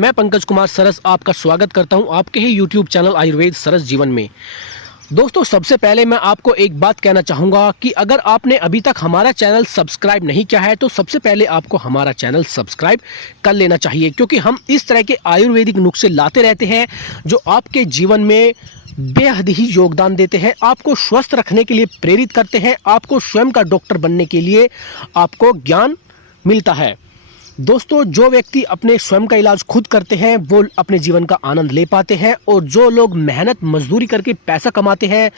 मैं पंकज कुमार सरस आपका स्वागत करता हूं आपके ही YouTube चैनल आयुर्वेद सरस जीवन में। दोस्तों, सबसे पहले मैं आपको एक बात कहना चाहूँगा कि अगर आपने अभी तक हमारा चैनल सब्सक्राइब नहीं किया है तो सबसे पहले आपको हमारा चैनल सब्सक्राइब कर लेना चाहिए, क्योंकि हम इस तरह के आयुर्वेदिक नुस्खे लाते रहते हैं जो आपके जीवन में बेहद ही योगदान देते हैं, आपको स्वस्थ रखने के लिए प्रेरित करते हैं, आपको स्वयं का डॉक्टर बनने के लिए आपको ज्ञान मिलता है। दोस्तों, जो व्यक्ति अपने स्वयं का इलाज खुद करते हैं वो अपने जीवन का आनंद ले पाते हैं, और जो लोग मेहनत मजदूरी करके पैसा कमाते हैं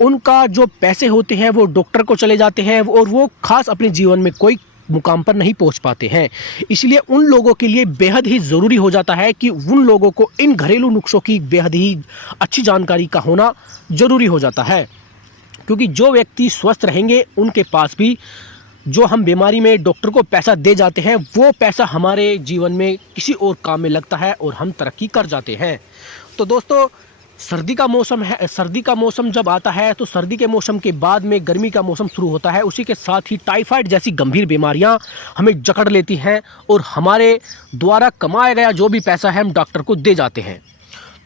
उनका जो पैसे होते हैं वो डॉक्टर को चले जाते हैं और वो खास अपने जीवन में कोई मुकाम पर नहीं पहुंच पाते हैं। इसलिए उन लोगों के लिए बेहद ही ज़रूरी हो जाता है कि उन लोगों को इन घरेलू नुस्खों की बेहद ही अच्छी जानकारी का होना ज़रूरी हो जाता है, क्योंकि जो व्यक्ति स्वस्थ रहेंगे उनके पास भी जो हम बीमारी में डॉक्टर को पैसा दे जाते हैं वो पैसा हमारे जीवन में किसी और काम में लगता है और हम तरक्की कर जाते हैं। तो दोस्तों, सर्दी का मौसम है, सर्दी का मौसम जब आता है तो सर्दी के मौसम के बाद में गर्मी का मौसम शुरू होता है, उसी के साथ ही टाइफाइड जैसी गंभीर बीमारियां हमें जकड़ लेती हैं और हमारे द्वारा कमाया गया जो भी पैसा है हम डॉक्टर को दे जाते हैं।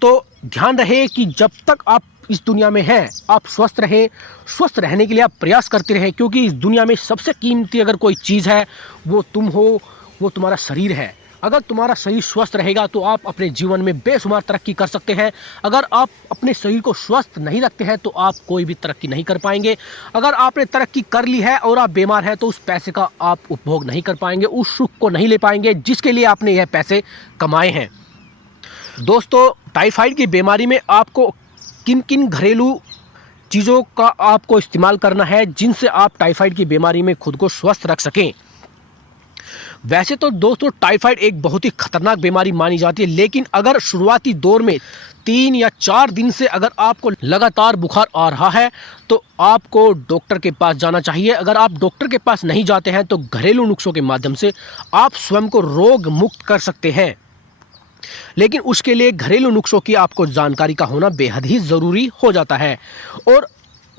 तो ध्यान रहे कि जब तक आप इस दुनिया में हैं आप स्वस्थ रहें, स्वस्थ रहने के लिए आप प्रयास करते रहें, क्योंकि इस दुनिया में सबसे कीमती अगर कोई चीज़ है वो तुम हो, वो तुम्हारा शरीर है। अगर तुम्हारा शरीर स्वस्थ रहेगा तो आप अपने जीवन में बेशुमार तरक्की कर सकते हैं। अगर आप अपने शरीर को स्वस्थ नहीं रखते हैं तो आप कोई भी तरक्की नहीं कर पाएंगे। अगर आपने तरक्की कर ली है और आप बीमार हैं तो उस पैसे का आप उपभोग नहीं कर पाएंगे, उस सुख को नहीं ले पाएंगे जिसके लिए आपने यह पैसे कमाए हैं। दोस्तों, टाइफाइड की बीमारी में आपको किन किन घरेलू चीज़ों का आपको इस्तेमाल करना है जिनसे आप टाइफाइड की बीमारी में खुद को स्वस्थ रख सकें। वैसे तो दोस्तों टाइफाइड एक बहुत ही खतरनाक बीमारी मानी जाती है, लेकिन अगर शुरुआती दौर में 3 या 4 दिन से अगर आपको लगातार बुखार आ रहा है तो आपको डॉक्टर के पास जाना चाहिए। अगर आप डॉक्टर के पास नहीं जाते हैं तो घरेलू नुस्खों के माध्यम से आप स्वयं को रोग मुक्त कर सकते हैं, लेकिन उसके लिए घरेलू नुस्खों की आपको जानकारी का होना बेहद ही ज़रूरी हो जाता है। और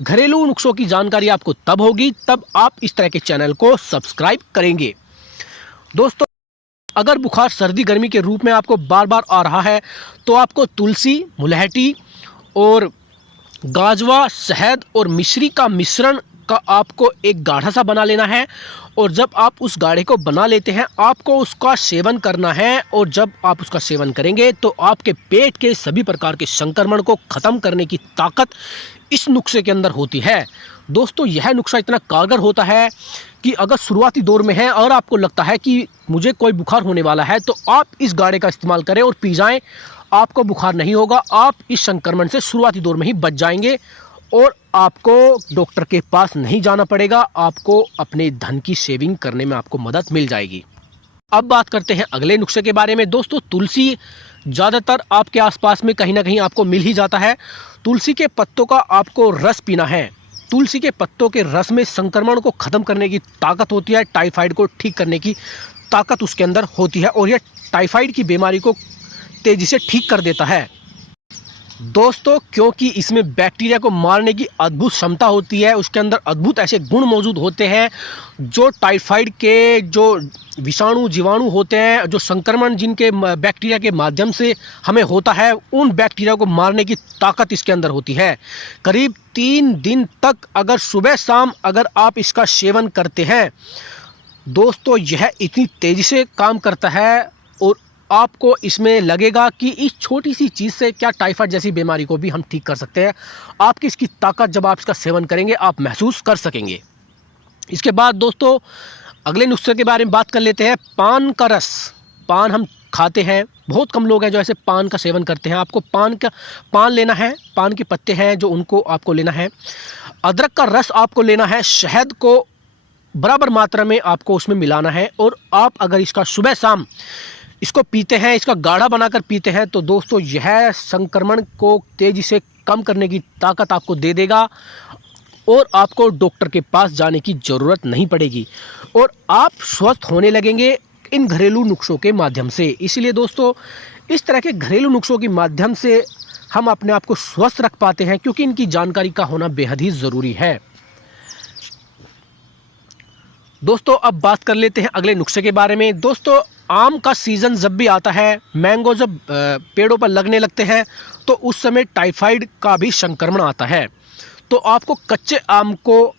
घरेलू नुस्खों की जानकारी आपको तब होगी तब आप इस तरह के चैनल को सब्सक्राइब करेंगे। दोस्तों, अगर बुखार सर्दी गर्मी के रूप में आपको बार बार आ रहा है तो आपको तुलसी, मुलहटी और गाजवा, शहद और मिश्री का मिश्रण का आपको एक गाढ़ा सा बना लेना है, और जब आप उस गाढ़े को बना लेते हैं आपको उसका सेवन करना है, और जब आप उसका सेवन करेंगे तो आपके पेट के सभी प्रकार के संक्रमण को ख़त्म करने की ताकत इस नुस्खे के अंदर होती है। दोस्तों, यह नुस्खा इतना कारगर होता है कि अगर शुरुआती दौर में है और आपको लगता है कि मुझे कोई बुखार होने वाला है तो आप इस गाढ़े का इस्तेमाल करें और पी जाएं, आपको बुखार नहीं होगा, आप इस संक्रमण से शुरुआती दौर में ही बच जाएंगे और आपको डॉक्टर के पास नहीं जाना पड़ेगा, आपको अपने धन की सेविंग करने में आपको मदद मिल जाएगी। अब बात करते हैं अगले नुस्खे के बारे में। दोस्तों, तुलसी ज़्यादातर आपके आसपास में कहीं ना कहीं आपको मिल ही जाता है। तुलसी के पत्तों का आपको रस पीना है। तुलसी के पत्तों के रस में संक्रमण को ख़त्म करने की ताकत होती है, टाइफाइड को ठीक करने की ताकत उसके अंदर होती है, और यह टाइफाइड की बीमारी को तेज़ी से ठीक कर देता है। दोस्तों, क्योंकि इसमें बैक्टीरिया को मारने की अद्भुत क्षमता होती है, उसके अंदर अद्भुत ऐसे गुण मौजूद होते हैं जो टाइफाइड के जो विषाणु जीवाणु होते हैं, जो संक्रमण जिनके बैक्टीरिया के माध्यम से हमें होता है, उन बैक्टीरिया को मारने की ताकत इसके अंदर होती है। करीब 3 दिन तक अगर सुबह शाम अगर आप इसका सेवन करते हैं दोस्तों, यह इतनी तेज़ी से काम करता है और आपको इसमें लगेगा कि इस छोटी सी चीज़ से क्या टाइफाइड जैसी बीमारी को भी हम ठीक कर सकते हैं। आपकी इसकी ताकत जब आप इसका सेवन करेंगे आप महसूस कर सकेंगे। इसके बाद दोस्तों अगले नुस्खे के बारे में बात कर लेते हैं। पान का रस। पान हम खाते हैं, बहुत कम लोग हैं जो ऐसे पान का सेवन करते हैं। आपको पान लेना है, पान के पत्ते हैं जो उनको आपको लेना है। अदरक का रस आपको लेना है, शहद को बराबर मात्रा में आपको उसमें मिलाना है, और आप अगर इसका सुबह शाम इसको पीते हैं, इसका गाढ़ा बनाकर पीते हैं तो दोस्तों यह संक्रमण को तेज़ी से कम करने की ताकत आपको दे देगा और आपको डॉक्टर के पास जाने की ज़रूरत नहीं पड़ेगी और आप स्वस्थ होने लगेंगे इन घरेलू नुस्खों के माध्यम से। इसलिए दोस्तों, इस तरह के घरेलू नुस्खों के माध्यम से हम अपने आप को स्वस्थ रख पाते हैं, क्योंकि इनकी जानकारी का होना बेहद ही ज़रूरी है। दोस्तों, अब बात कर लेते हैं अगले नुस्खे के बारे में। दोस्तों, आम का सीज़न जब भी आता है, मैंगो जब पेड़ों पर लगने लगते हैं, तो उस समय टाइफाइड का भी संक्रमण आता है। तो आपको कच्चे आम को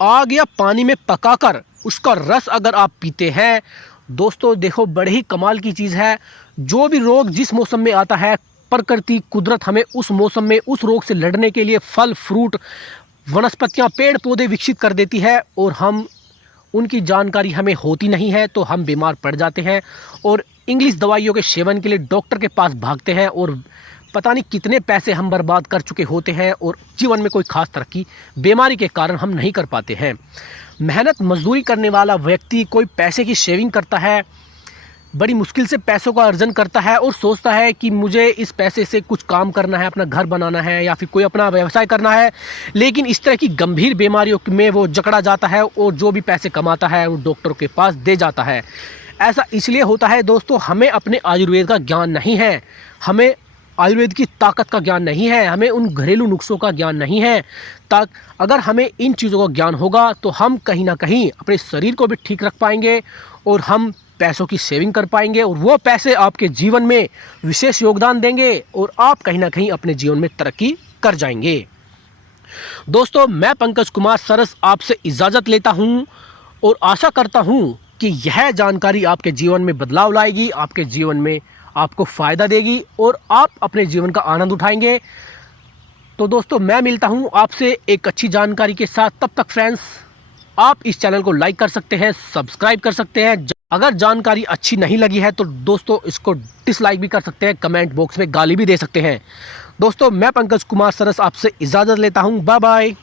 आग या पानी में पकाकर उसका रस अगर आप पीते हैं, दोस्तों देखो बड़े ही कमाल की चीज़ है। जो भी रोग जिस मौसम में आता है, प्रकृति कुदरत हमें उस मौसम में उस रोग से लड़ने के लिए फल फ्रूट वनस्पतियाँ पेड़ पौधे विकसित कर देती है, और हम उनकी जानकारी हमें होती नहीं है तो हम बीमार पड़ जाते हैं और इंग्लिश दवाइयों के सेवन के लिए डॉक्टर के पास भागते हैं, और पता नहीं कितने पैसे हम बर्बाद कर चुके होते हैं, और जीवन में कोई खास तरक्की बीमारी के कारण हम नहीं कर पाते हैं। मेहनत मजदूरी करने वाला व्यक्ति कोई पैसे की सेविंग करता है, बड़ी मुश्किल से पैसों का अर्जन करता है और सोचता है कि मुझे इस पैसे से कुछ काम करना है, अपना घर बनाना है या फिर कोई अपना व्यवसाय करना है, लेकिन इस तरह की गंभीर बीमारियों में वो जकड़ा जाता है और जो भी पैसे कमाता है वो डॉक्टर के पास दे जाता है। ऐसा इसलिए होता है दोस्तों, हमें अपने आयुर्वेद का ज्ञान नहीं है, हमें आयुर्वेद की ताकत का ज्ञान नहीं है, हमें उन घरेलू नुस्खों का ज्ञान नहीं है। अगर हमें इन चीज़ों का ज्ञान होगा तो हम कहीं ना कहीं अपने शरीर को भी ठीक रख पाएंगे और हम पैसों की सेविंग कर पाएंगे, और वो पैसे आपके जीवन में विशेष योगदान देंगे और आप कहीं ना कहीं अपने जीवन में तरक्की कर जाएंगे। दोस्तों मैं पंकज कुमार सरस आपसे इजाज़त लेता हूं और आशा करता हूं कि यह जानकारी आपके जीवन में बदलाव लाएगी, आपके जीवन में आपको फ़ायदा देगी और आप अपने जीवन का आनंद उठाएंगे। तो दोस्तों मैं मिलता हूं आपसे एक अच्छी जानकारी के साथ। तब तक फ्रेंड्स, आप इस चैनल को लाइक कर सकते हैं, सब्सक्राइब कर सकते हैं। अगर जानकारी अच्छी नहीं लगी है तो दोस्तों इसको डिसलाइक भी कर सकते हैं, कमेंट बॉक्स में गाली भी दे सकते हैं। दोस्तों मैं पंकज कुमार सरस आपसे इजाज़त लेता हूं। Bye bye.